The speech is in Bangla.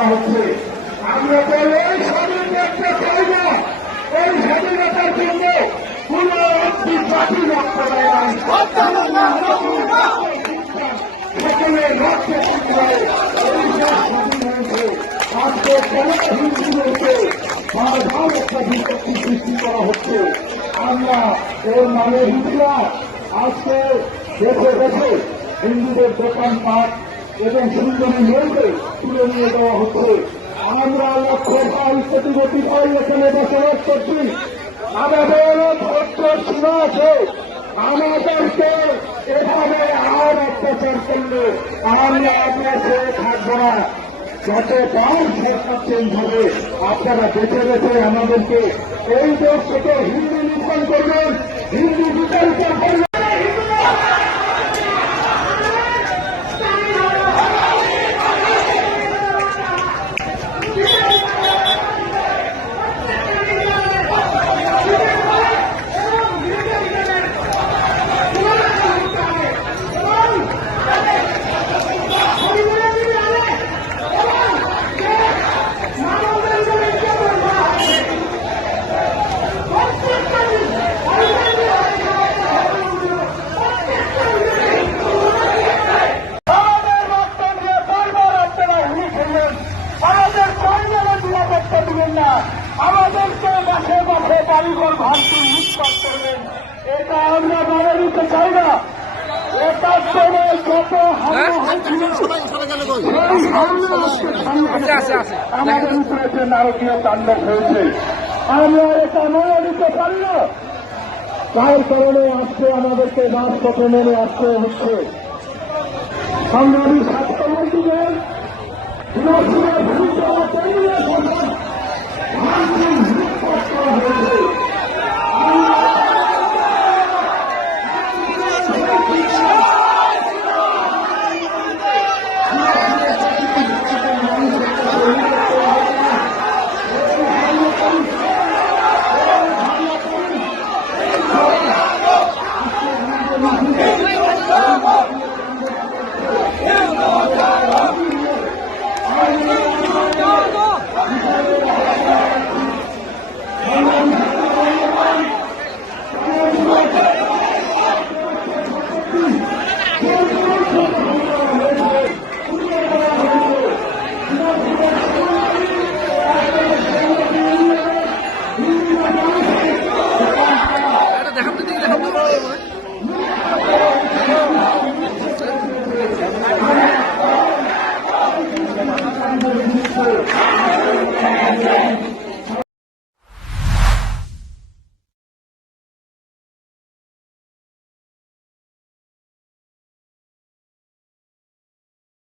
করা হচ্ছে। আমরা তো এই স্বাধীনতা চাই না। এই স্বাধীনতার জন্য কোন একটি জাতি রক্ত দেয় নাই, সকলে রক্ত এই স্বাধীন হয়েছে। আজকে কেন হিন্দুদেরকে বারবার একটা বিপত্তি সৃষ্টি করা হচ্ছে? আমরা এর মানে হিন্দুরা আজকে দেশে দেশে হিন্দুদের দোকানপাট এবং সুন্দরী মেয়েকে তুলে নিয়ে দেওয়া হচ্ছে। আমরা লক্ষ ভাই কোটি ভাই এখানে বসবাস করছি। আমাদের ধৈর্য সীমা আছে। আমাদেরকে এভাবে আর অত্যাচার করলে আমরা আপনার সঙ্গে থাকবো না। যতবার সরকার চেঞ্জ হবে আপনারা বেছে বেছে আমাদেরকে এই দেশ থেকে হিন্দু নির্মাণ করবেন, হিন্দু বিচারিত করবেন। আমাদেরকে মাসে মাসে বাড়িঘর ভাঙচুর লুটপাট করবেন, এটা আমরা মেনে নিতে চাই না। এটার জন্য যত আমাদের উপরে যে নারকীয় তাণ্ডব হয়েছে আমরা এটা মেনে নিতে পারি না। তার কারণে আজকে আমাদেরকে রাজপথে মেনে আসতে হচ্ছে। সংগ্রামী স্বাস্থ্যমন্ত্রীদের